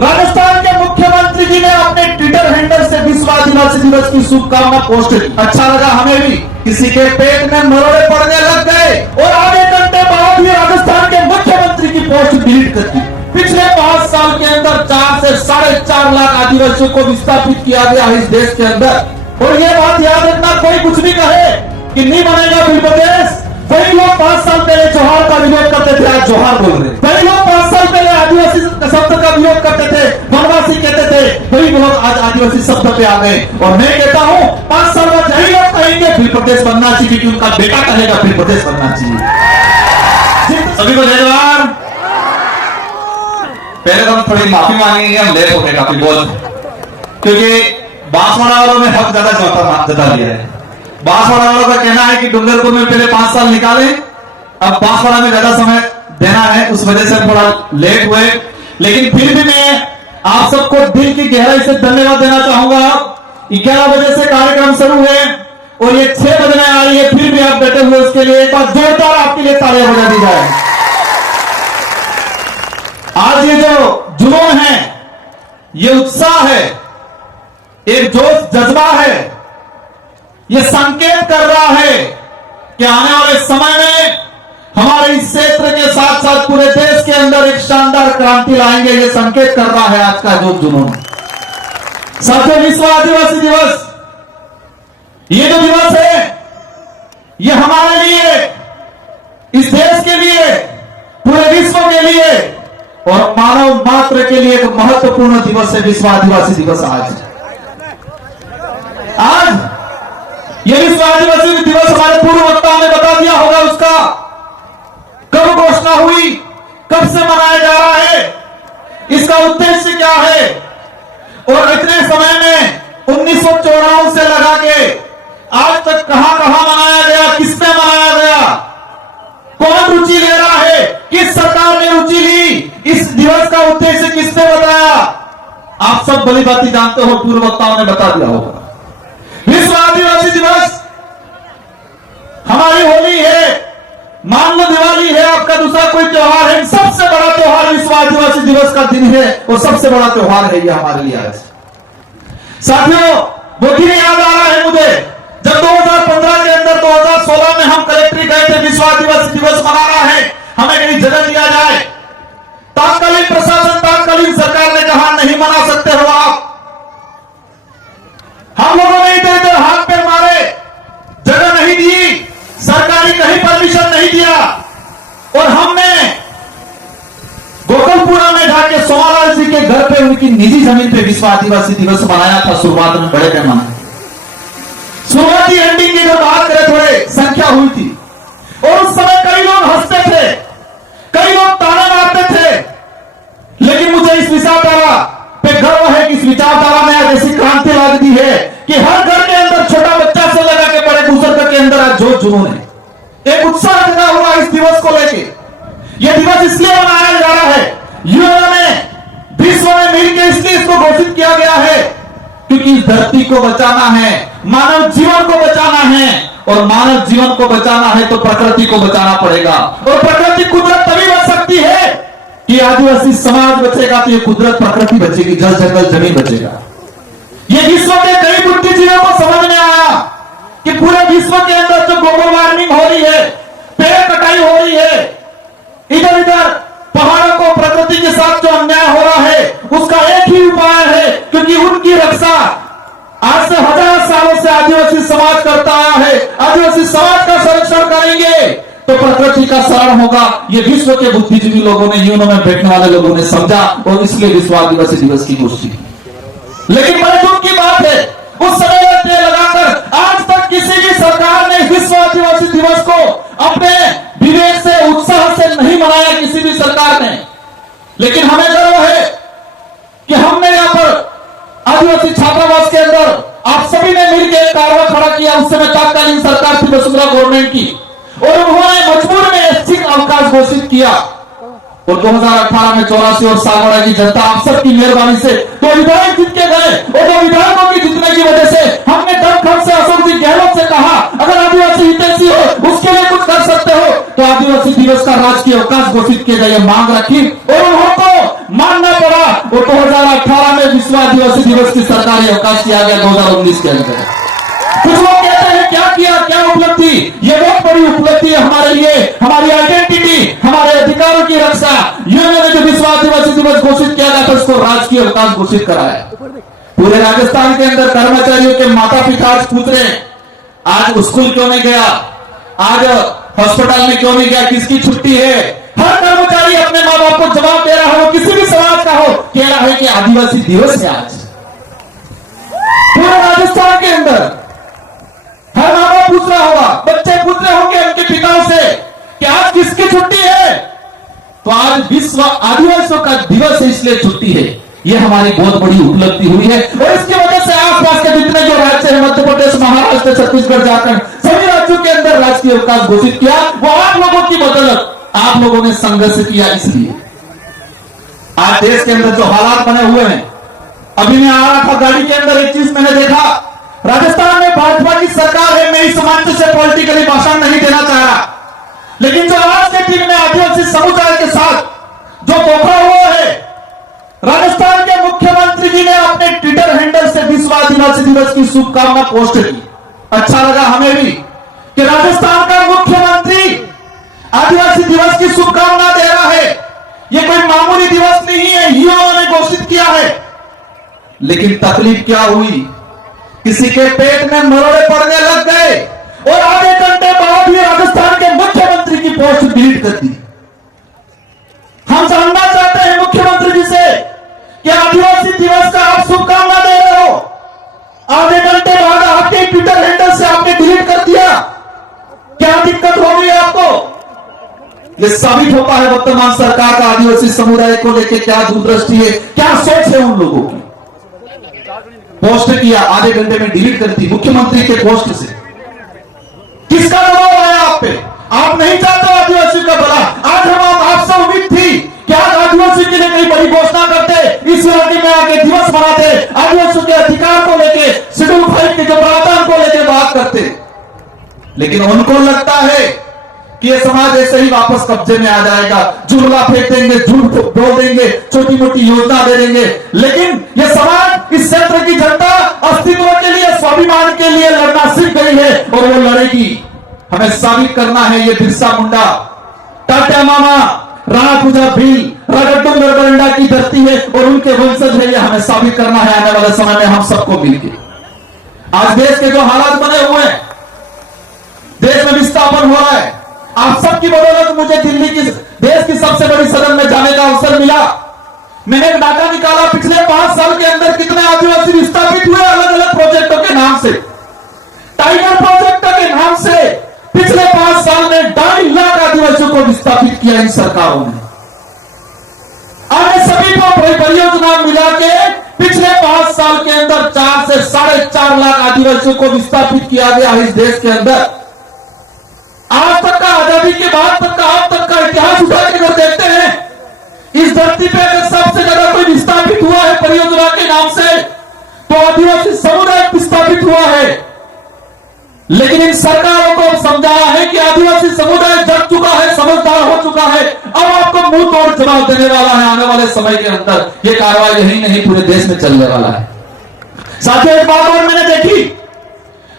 राजस्थान के मुख्यमंत्री जी ने अपने ट्विटर हैंडल से विश्व आदिवासी दिवस की शुभकामना पोस्ट की। अच्छा लगा हमें भी। किसी के पेट में मरोड़े पड़ने लग गए और आधे घंटे बाद ही राजस्थान के मुख्यमंत्री की पोस्ट डिलीट कर दी। पिछले 5 साल के अंदर 4 से 4.5 लाख आदिवासियों को विस्थापित किया गया है इस देश के अंदर। और यह बात याद रखना, कोई कुछ भी कहे कि नहीं बनेगा बिल प्रदेश, वही लोग 5 साल पहले जोहार का विरोध करते थे, आज जोहार बोल रहे। वही लोग 5 साल पहले आदिवासी शब्द का विरोध करते थे, वनवासी कहते थे, वही लोग आज आदिवासी शब्द पे आ गए। और मैं कहता हूं 5 साल बाद यही लोग कहेंगे बिल प्रदेश बनना चाहिए, क्योंकि उनका बेटा कहेगा बिल प्रदेश बनना चाहिए। सभी को जय जवाहर। पहले तो हम थोड़ी माफी मांगेंगे, हम लेट हो गए काफी बहुत, क्योंकि बांसवाड़ा वालों में हक ज्यादा जता दिया है। बांसवाड़ा वालों का कहना है कि डूंगरपुर में पहले 5 साल निकाले, अब बांसवाड़ा में ज्यादा समय देना है, उस वजह से थोड़ा लेट हुए। लेकिन फिर भी मैं आप सबको दिल की गहराई से धन्यवाद देना चाहूंगा। 11 बजे से कार्यक्रम शुरू हुए और ये 6 बजने आ रही है, फिर भी आप बैठे हुए, उसके लिए एक बार जोरदार आपके लिए तालियां बजा दी जाए। आज ये जो जुनून है, ये उत्साह है, एक जोश जज्बा है, ये संकेत कर रहा है कि आने वाले समय में हमारे इस क्षेत्र के साथ साथ पूरे देश के अंदर एक शानदार क्रांति लाएंगे। ये संकेत कर रहा है आज का जो जुनून। साथियों, विश्व आदिवासी दिवस, ये जो दिवस है, ये हमारे लिए, इस देश के लिए, पूरे विश्व के लिए और मानव मात्र के लिए एक महत्वपूर्ण दिवस है विश्व आदिवासी दिवस। आज ये विश्व आदिवासी दिवस हमारे पूर्व वक्ताओं ने बता दिया होगा, उसका कब घोषणा हुई, कब से मनाया जा रहा है, इसका उद्देश्य क्या है, और इतने समय में 1994 से लगा के आज तक कहां कहां मनाया गया, किससे मनाया गया, कौन रुचि ले रहा है, किस सरकार ने रुचि ली, इस दिवस का उद्देश्य किसने बताया, आप सब भली बात जानते हो, पूर्व वक्ताओं ने बता दिया होगा। विश्व आदिवासी दिवस हमारी होली है, मान लो दिवाली है, आपका दूसरा कोई त्योहार है, सबसे बड़ा त्योहार विश्व आदिवासी दिवस का दिन है और सबसे बड़ा त्योहार है ये हमारे लिए आज। साथियों, वो दिन याद आ रहा है मुझे, जब 2015 के अंदर 2016 में हम कलेक्ट्री गए थे, विश्व आदिवासी दिवस मनाना है, हमें कहीं जगह दिया जाए। तात्कालीन प्रशासन, तात्कालीन सरकार ने कहा नहीं मना सकते हो आप। हम लोगों ने इधर हाथ पैर मारे, जगह नहीं दी, सरकारी कहीं परमिशन नहीं दिया और हमने गोकुलपुरा में जाके सोमालाल जी के घर पे, उनकी निजी जमीन पे विश्व आदिवासी दिवस मनाया था शुरुआत में बड़े पैमाने। शुरुआती एंडिंग की जो बात करें, थोड़े संख्या हुई थी और उस समय कई लोग हंसते थे, कई लोग ताने मारते थे, लेकिन मुझे इस विचारधारा पे गर्व है कि इस विचारधारा में आज ऐसी क्रांति ला दी है कि हर घर के अंदर छोटा बच्चा से लगा के बड़े बुजुर्ग के अंदर आज जोश जुनून है, एक उत्साह पैदा हुआ इस दिवस को लेके। यह दिवस इसलिए मनाया जा रहा है, यूएन में, विश्व में मिलकर इसलिए इसको घोषित किया गया है क्योंकि इस धरती को बचाना है, मानव जीवन को बचाना है, और मानव जीवन को बचाना है तो प्रकृति को बचाना पड़ेगा। और प्रकृति, कुदरत तभी बच सकती है कि आदिवासी समाज बचेगा तो ये कुदरत, प्रकृति बचेगी, जल जंगल जमीन बचेगा। ये विश्व के कई बुद्धिजीवियों को समझ में आया कि पूरे विश्व के अंदर जो ग्लोबल वार्मिंग हो रही है, पेड़ कटाई हो रही है, इधर इधर पहाड़ों को प्रकृति के साथ जो अन्याय हो रहा है, उसका एक ही उपाय है, क्योंकि उनकी रक्षा आज से 1000 सालों से आदिवासी समाज करता आया है। आदिवासी समाज का संरक्षण करेंगे तो प्रकृति का शरण होगा। ये विश्व के बुद्धिजीवी लोगों ने, यूनो में बैठने वाले लोगों ने समझा और इसलिए विश्व आदिवासी दिवस की घोषणा की। लेकिन बड़े दुख की बात है, उस समय लगाकर आज तक किसी भी सरकार ने विश्व आदिवासी दिवस को अपने विवेक से, उत्साह से नहीं मनाया, किसी भी सरकार ने। लेकिन हमें गर्व है कि हमने यहां पर आदिवासी छात्रावास के अंदर आप सभी ने मिलकर एक कारवा खड़ा किया। उस समय तत्कालीन सरकार थी वसुंधरा गवर्नमेंट की, और उन्होंने मजबूर में ऐच्छिक अवकाश घोषित किया। और 2018 में 84 और सागवाड़ा की जनता आप सबकी मेहरबानी से 2 विधायक जीत के गए, और 2 विधायकों की जीतने की वजह से हमने दमखम से अशोक जी गहलोत से कहा, अगर आदिवासी हितैषी हो, उसके लिए कुछ कर सकते हो तो आदिवासी दिवस का राजकीय अवकाश घोषित किया जाए, मांग रखी और उनको मानना पड़ा। वो 2018 में विश्व आदिवासी दिवस की सरकारी अवकाश किया गया 2019 के अंदर। कुछ लोग कहते हैं क्या किया, क्या उपलब्धि, ये बहुत बड़ी उपलब्धि है हमारे लिए, हमारी आइडेंटिटी, हमारे अधिकारों की रक्षा। यूएन ने जो विश्व आदिवासी दिवस घोषित किया गया था उसको राजकीय अवकाश घोषित कराया। पूरे राजस्थान के अंदर कर्मचारियों के माता पिता आज पूछ रहे हैं आज स्कूल क्यों नहीं गया, आज हॉस्पिटल में क्यों नहीं गया, किसकी छुट्टी है। हर कर्मचारी अपने माँ बाप को जवाब दे रहा हो, किसी भी समाज का हो, कह रहा है कि आदिवासी दिवस है आज। पूरे राजस्थान के अंदर हर माँ बाप पूछ रहा होगा, बच्चे पूछ रहे होंगे उनके पिताओं से कि आज किसकी छुट्टी है, तो आज विश्व आदिवासियों का दिवस है इसलिए छुट्टी है। यह हमारी बहुत बड़ी उपलब्धि हुई है और इसकी वजह से आसपास के जितने जो राज्य है, मध्य प्रदेश, महाराष्ट्र, छत्तीसगढ़, झारखंड, सभी राज्यों के अंदर राजकीय अवकाश घोषित किया। वो आप लोगों की बदौलत, आप लोगों ने संघर्ष किया, इसलिए आज देश के अंदर जो हालात बने हुए हैं। अभी मैं आ रहा था गाड़ी के अंदर, एक चीज मैंने देखा, राजस्थान में भाजपा की सरकार है। मैं इस मंच से पॉलिटिकली भाषण नहीं देना चाह रहा, लेकिन जो आज के दिन में आदिवासी समुदाय के साथ जो धोखा हुआ है, राजस्थान के मुख्यमंत्री जी ने अपने ट्विटर हैंडल से विश्व आदिवासी दिवस की शुभकामना पोस्ट की। अच्छा लगा हमें भी कि राजस्थान का मुख्यमंत्री आदिवासी दिवस की शुभकामना दे रहा है। यह कोई मामूली दिवस नहीं है, यूएन ने घोषित किया है। लेकिन तकलीफ क्या हुई, किसी के पेट में मरोड़े पड़ने लग गए और आधे घंटे बाद ही राजस्थान के मुख्यमंत्री की पोस्ट डिलीट कर दी। हम जानना चाहते हैं मुख्यमंत्री जी से कि आदिवासी दिवस का आप शुभकामना दे रहे हो, आधे घंटे बाद आपके ट्विटर हैंडल से आपने डिलीट कर दिया, क्या दिक्कत हो गई आपको? यह साबित होता है वर्तमान सरकार का आदिवासी समुदाय को लेकर क्या दूरदृष्टि है, क्या सोच है उन लोगों की। पोस्ट किया, आधे घंटे में डिलीट कर दी मुख्यमंत्री के पोस्ट से। किसका दबाव आया आप पे? आप नहीं चाहते आदिवासी का भला। आज हम आपसे उम्मीद थी कि आज आदिवासी के लिए कई बड़ी घोषणा करते, इस इलाके में आके दिवस मनाते, आदिवासियों के अधिकार को लेके, शेड्यूल 5 के जो प्रावधान को लेके बात करते। लेकिन उनको लगता है कि यह समाज ऐसे ही वापस कब्जे में आ जाएगा, जुमला फेंक देंगे, झूठ बोल देंगे, छोटी मोटी योजना दे देंगे। लेकिन यह समाज, इस क्षेत्र की जनता अस्तित्व के लिए, स्वाभिमान के लिए लड़ना सीख गई है और वो लड़ेगी। हमें साबित करना है ये बिरसा मुंडा, टाटा मामा, राणा पूजा भील, रागड्डू गरबरंडा की धरती है और उनके वंशज है। ये हमें साबित करना है आने वाले समय में हम सबको मिलकर। आज देश के जो हालात बने हुए हैं, देश में विस्थापन हो रहा है, आप सबकी बदौलत मुझे दिल्ली की, देश की सबसे बड़ी सदन में जाने का अवसर मिला। मैंने एक डाटा निकाला, पिछले 5 साल के अंदर कितने आदिवासी विस्थापित हुए अलग अलग प्रोजेक्टों के नाम से। टाइगर प्रोजेक्ट के नाम से पिछले 5 साल में 2.5 लाख आदिवासियों को विस्थापित किया इन सरकारों ने। अन्य सभी परियोजना मिला के पिछले 5 साल के अंदर 4 से 4.5 लाख आदिवासियों को विस्थापित किया गया इस देश के अंदर। आज तक का, आजादी के बाद तक का, अब तक का इतिहास उठा के अगर देखते हैं, इस धरती पे अगर सबसे ज्यादा कोई विस्थापित हुआ है परियोजना के नाम से, तो आदिवासी समुदाय विस्थापित हुआ है। लेकिन इन सरकारों को समझाया है कि आदिवासी समुदाय जग चुका है, समझदार हो चुका है, अब आपको मुंह तोड़ जवाब देने वाला है आने वाले समय के अंदर। ये कार्रवाई यही नहीं पूरे देश में चलने वाला है। साथियों, एक बात और मैंने देखी,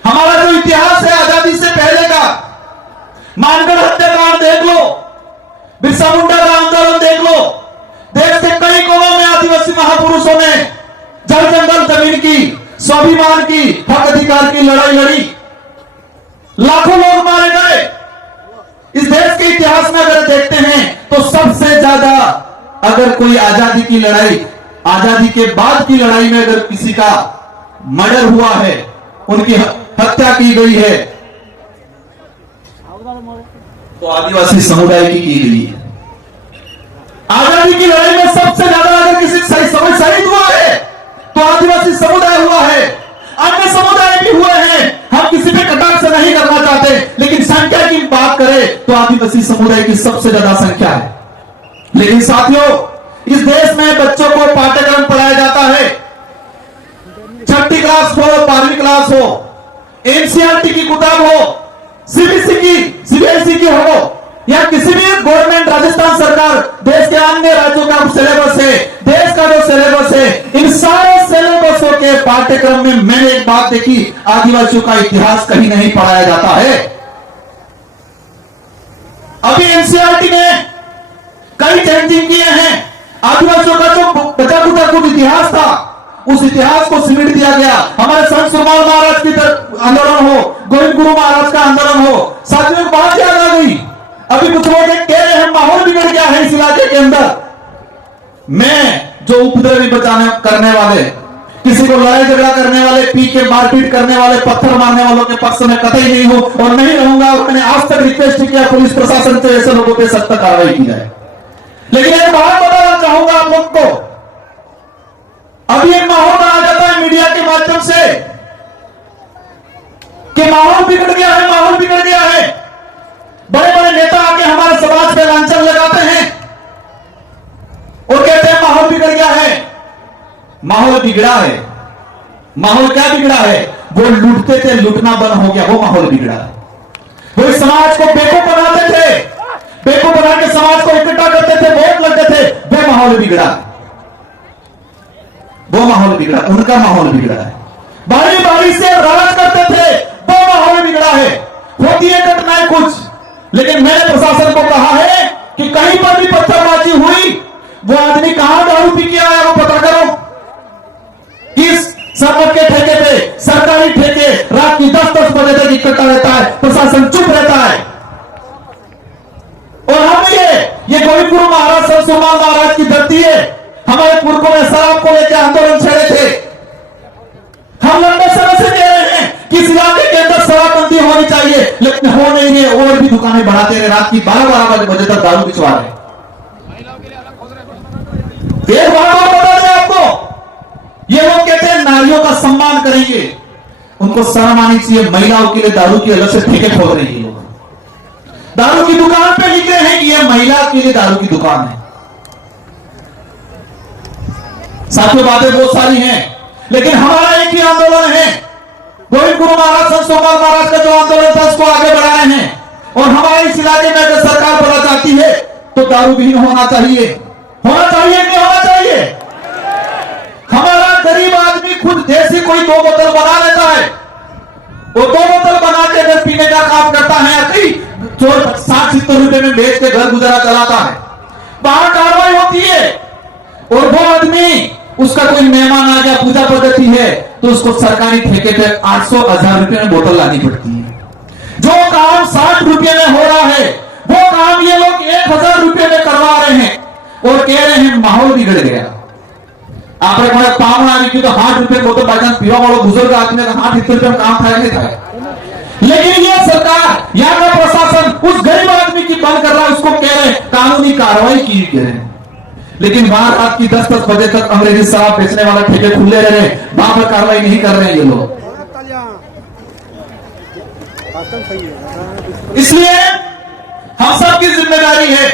हमारा जो इतिहास है आजादी से पहले का, मानगढ़ हत्याकांड देख लो, बिरसा मुंडा का आंदोलन देख लो, देश के कई कोनों में आदिवासी महापुरुषों ने जल जंगल जमीन की, स्वाभिमान की, हक अधिकार की लड़ाई लड़ी, लाखों लोग मारे गए। इस देश के इतिहास में अगर देखते हैं तो सबसे ज्यादा अगर कोई आजादी की लड़ाई, आजादी के बाद की लड़ाई में अगर किसी का मर्डर हुआ है, उनकी हत्या की गई है, तो आदिवासी समुदाय की गई है। आजादी की लड़ाई में सबसे ज्यादा अगर किसी शहीद हुआ है तो आदिवासी समुदाय हुआ है। अन्य समुदाय भी हुए हैं, हम किसी पे कटाक्ष नहीं करना चाहते, लेकिन संख्या की बात करें तो आदिवासी समुदाय की सबसे ज्यादा संख्या है। लेकिन साथियों, इस देश में बच्चों को पाठ्यक्रम पढ़ाया जाता है, 6ठी क्लास हो, 12वीं क्लास हो, एनसीईआरटी की किताब हो, सीबीएसई की हो, या किसी भी गवर्नमेंट, राजस्थान सरकार, देश के अन्य राज्यों का सिलेबस है, देश का जो सिलेबस है, इन सारे सिलेबसों के पाठ्यक्रम में मैंने एक बात देखी, आदिवासियों का इतिहास कहीं नहीं पढ़ाया जाता है। अभी एनसीईआरटी ने कई चेंजिंग किए हैं। आदिवासियों का जो बचा कुचा कुछ इतिहास था, उस इतिहास को सिमट दिया गया। हमारे संत सुरमाल महाराज की आंदोलन हो, गोविंद गुरु महाराज का आंदोलन हो, साथियों को बात याद आ गई। अभी कुछ लोग कह रहे हैं माहौल बिगड़ गया है इस इलाके के अंदर। मैं जो उपद्रवी बचाने करने वाले, किसी को लड़ाई झगड़ा करने वाले, पी के मारपीट करने वाले, पत्थर मारने वालों के पक्ष में कतई नहीं हूं और नहीं रहूंगा। और मैंने आज तक रिक्वेस्ट किया पुलिस प्रशासन से ऐसे लोगों पर सख्त कार्रवाई की जाए। लेकिन एक बात बताना चाहूंगा आप लोग को, अभी एक माहौल बनाया जाता है मीडिया के माध्यम से कि माहौल बिगड़ गया है, माहौल बिगड़ गया है। बड़े बड़े नेता आके हमारे समाज पे लांछन लगाते हैं और कहते हैं माहौल बिगड़ गया है। माहौल बिगड़ा है। माहौल क्या बिगड़ा है? वो लूटते थे, लूटना बंद हो गया, वो माहौल बिगड़ा है। वो इस समाज को बेवकूफ बनाते थे, बेवकूफ बना के समाज को इकट्ठा करते थे, वोट लगते थे, वो माहौल बिगड़ा, वो माहौल बिगड़ा, उनका माहौल बिगड़ा है। बारी बारी से राज करते थे, वो माहौल बिगड़ा है। होती है घटनाएं कुछ, लेकिन मैंने प्रशासन को कहा है कि कहीं पर भी पत्थरबाजी हुई, वो आदमी कहां दारू पी के आया वो पता करो। किस सरकार के ठेके पे, सरकारी ठेके, रात की 10-10 बजे तक इकट्ठा रहता है, प्रशासन चुप रहता है। और हम ये गोविंद गुरु महाराज, संत सुरमाल महाराज की धरती है। हमारे पुरखों ने शराब को लेकर आंदोलन छेड़े थे। हम लंबे समय से कह रहे हैं कि इस इलाके के अंदर शराबबंदी होनी चाहिए, लेकिन हो नहीं रही है। और भी दुकानें बढ़ाते रहे, रात की 12-12 बजे तक दारू पिछवा रहे। एक बात और बता दें आपको, ये लोग कहते हैं नारियों का सम्मान करेंगे, उनको शर्म आनी चाहिए। महिलाओं के लिए दारू की अलग से ठेके खोल रहे हैं लोग। दारू की दुकान पे लिख रहे हैं कि यह महिला के लिए दारू की दुकान है। साथियों बातें बहुत सारी हैं, लेकिन हमारा एक ही आंदोलन है। गोविंद गुरु महाराज, संत सुरमाल महाराज का जो आंदोलन था उसको आगे बढ़ा रहे हैं। और हमारे इस इलाके में अगर सरकार बढ़ना चाहती है तो दारू विहीन होना चाहिए। होना चाहिए कि होना चाहिए? हमारा गरीब आदमी खुद देसी कोई 2 बोतल बना लेता है, वो 2 बोतल बना के अगर पीने का काम करता है, कई 60-70 रुपए में बेच के घर गुजारा चलाता है, बाहर कार्रवाई होती है। और वो आदमी, उसका कोई मेहमान आ गया, पूजा पद्धति है, तो उसको सरकारी ठेके पे 800-1000 रुपए में बोतल लानी पड़ती है। जो काम 60 रुपए में हो रहा है, वो काम ये लोग 1000 रुपए में करवा रहे हैं और कह रहे हैं माहौल बिगड़ गया। आपने कोई पावना की तो 8 रुपए बोतल बाजार पीवा वालों बुजुर्ग आदमी का 8 रुपए में काम था नहीं था। लेकिन ये सरकार, यहाँ का प्रशासन उस गरीब आदमी की बंद कर रहा है, उसको कह रहे कानूनी कार्रवाई की कह रहे हैं। लेकिन वहां रात की 10-10 बजे तक अंग्रेजी शराब बेचने वाला ठेके खुले रह रहे, वहां पर कार्रवाई नहीं कर रहे हैं ये लोग। इसलिए हम सबकी जिम्मेदारी है,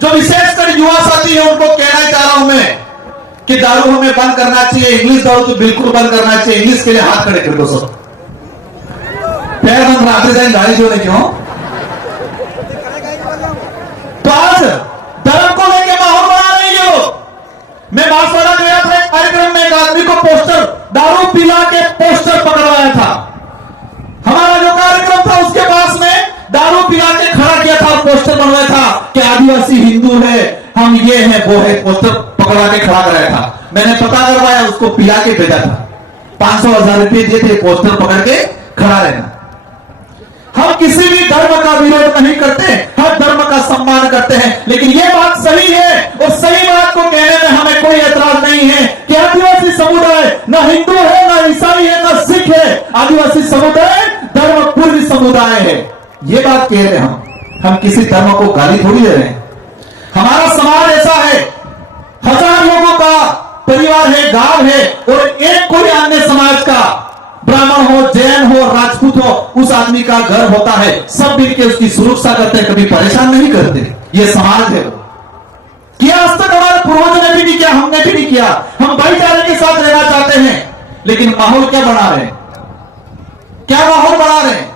जो विशेषकर युवा साथी है उनको कहना चाह रहा हूं मैं कि दारू हमें बंद करना चाहिए। इंग्लिश दारू तो बिल्कुल बंद करना चाहिए। इंग्लिश के लिए हाथ खड़े कर दो सब। पैर बंद रात जाए गाड़ी जोड़े क्यों? तो आज धर्म को लेकर माहौल बना रहे हैं लोग। मैं बांसवाड़ा गया था, एक कार्यक्रम में एक आदमी को पोस्टर, दारू पिला के पोस्टर पकड़वाया था। हमारा जो कार्यक्रम था उसके पास में दारू पिला के खड़ा किया था, पोस्टर बनवाया था कि आदिवासी हिंदू है, हम ये हैं वो है, पोस्टर पकड़ा के खड़ा कराया था। मैंने पता करवाया, उसको पिला के भेजा था। 500-1000 रुपए दिए थे पोस्टर पकड़ के खड़ा रहना। हम किसी भी धर्म का विरोध नहीं करते, हर धर्म का सम्मान करते हैं। लेकिन यह बात सही है और सही बात को कहने में हमें कोई ऐतराज नहीं है कि आदिवासी समुदाय न हिंदू है, न ईसाई है, न सिख है। आदिवासी समुदाय धर्म पूर्ण समुदाय है। ये बात कह रहे हम किसी धर्म को गाली थोड़ी दे रहे हैं। हमारा समाज ऐसा है, 1000 लोगों का परिवार है, गांव है, और एक कोई अन्य समाज का, ब्राह्मण हो, जैन हो, राजपूत हो, उस आदमी का घर होता है, सब मिलकर उसकी सुरक्षा करते हैं, कभी परेशान नहीं करते। ये समाज है। किया आज तक हमारे पूर्वजों ने भी नहीं किया, हमने भी नहीं किया। हम भाईचारे के साथ रहना चाहते हैं, लेकिन माहौल क्या बना रहे हैं? क्या माहौल बना रहे हैं?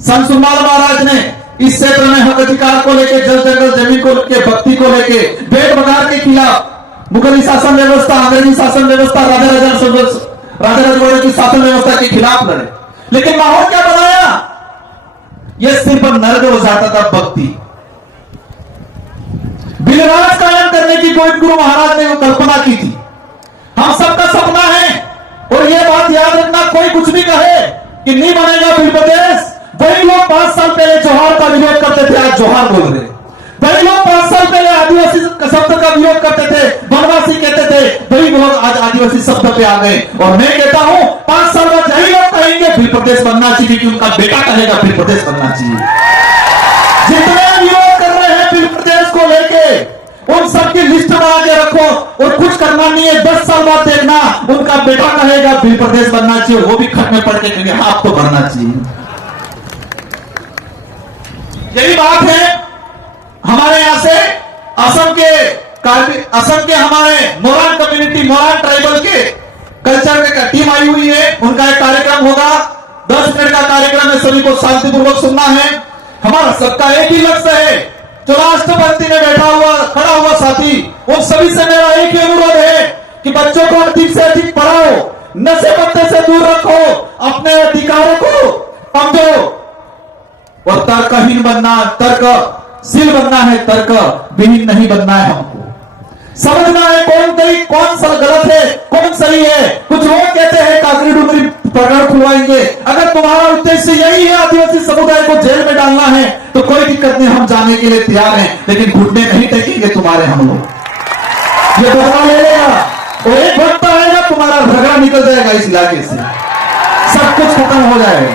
संत सुरमाल महाराज ने इस क्षेत्र में हक अधिकार को लेकर, जल जंगल जमीन को लेकर, भक्ति को लेकर, भेड़ बगार के खिलाफ मुगली शासन व्यवस्था, अंग्रेजी शासन व्यवस्था, राजा रजवाड़े की शासन व्यवस्था के खिलाफ लड़े, लेकिन माहौल क्या बनाया? यह सिर्फ नर्क हो जाता था भक्ति। बिलराज कायम करने की गोविंद गुरु महाराज ने कल्पना की थी। हम सबका सपना है, और यह बात याद रखना, कोई कुछ भी कहे कि नहीं बनेगा बिल प्रदेश, वही लोग 5 साल पहले जोहार का विरोध करते थे, आज जोहार बोल रहे। वही लोग 5 साल पहले आदिवासी शब्द का विरोध करते थे, वनवासी कहते थे, वही लोग आज आदिवासी शब्द पे आ गए। और मैं कहता हूं 5 साल बाद यही लोग कहेंगे बिल प्रदेश बनना चाहिए, क्योंकि उनका बेटा कहेगा बिल प्रदेश बनना चाहिए। जितने विरोध कर रहे हैं बिल प्रदेश को लेके, उन सबकी लिस्ट बना के रखो, और कुछ करना नहीं है। 10 साल बाद देखना उनका बेटा कहेगा बिल प्रदेश बनना चाहिए, वो भी खत में पढ़ के कहेंगे हाँ तो बनना चाहिए। यही बात है। हमारे यहां से असम के हमारे मोरान कम्युनिटी, मोरान ट्राइबल के कल्चर का टीम आई हुई है। उनका एक कार्यक्रम होगा, 10 मिनट का कार्यक्रम है, सभी को शांतिपूर्वक सुनना है। हमारा सबका एक ही लक्ष्य है, जो राष्ट्रपति में खड़ा हुआ साथी, उन सभी से मेरा एक ही अनुरोध है कि बच्चों को अधिक से अधिक पढ़ाओ, नशे पत्ते से दूर रखो, अपने अधिकारों को समझो, और तर्कहीन बनना, तर्कशील बनना है, तर्क विहीन नहीं बनना है। हमको समझना है कौन सा गलत है, कौन सही है। कुछ लोग कहते हैं काकरी डुमरी प्रकरण खुलवाएंगे। अगर तुम्हारा उद्देश्य यही है आदिवासी समुदाय को जेल में डालना है, तो कोई दिक्कत नहीं, हम जाने के लिए तैयार हैं, लेकिन घुटने नहीं टेकेंगे तुम्हारे हम लोग। ये बदला ले लेगा, और एक वक्त आएगा तुम्हारा झगड़ा निकल जाएगा इस इलाके से, सब कुछ खत्म हो जाएगा।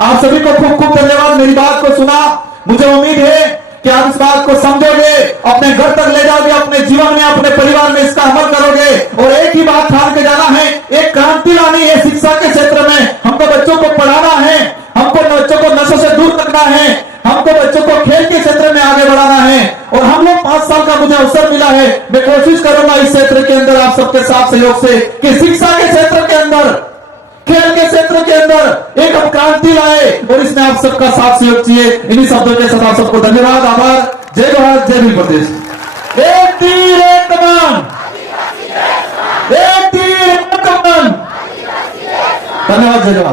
आप सभी को खूब खूब धन्यवाद, मेरी बात को सुना। मुझे उम्मीद है कि आप इस बात को समझोगे, अपने घर तक ले जाओगे, अपने जीवन में, अपने परिवार में इसका अमल करोगे। और एक ही बात ठान के जाना है, एक क्रांति लानी है शिक्षा के क्षेत्र में। हमको बच्चों को पढ़ाना है, हमको बच्चों को नशे से दूर रखना है, हमको बच्चों को खेल के क्षेत्र में आगे बढ़ाना है। और हम लोग 5 साल का मुझे अवसर मिला है, मैं कोशिश करूंगा इस क्षेत्र के अंदर आप सबके साथ सहयोग से कि शिक्षा के क्षेत्र के अंदर, खेल के क्षेत्र के अंदर एक हम क्रांति लाए, और इसमें आप सबका साथ सहयोग चाहिए। इन्हीं शब्दों के साथ आप सबको धन्यवाद, आभार। जय जोहार, जय भील प्रदेश। एक तीर एक कमान, एक तीर एक कमान। धन्यवाद, जय जोहार।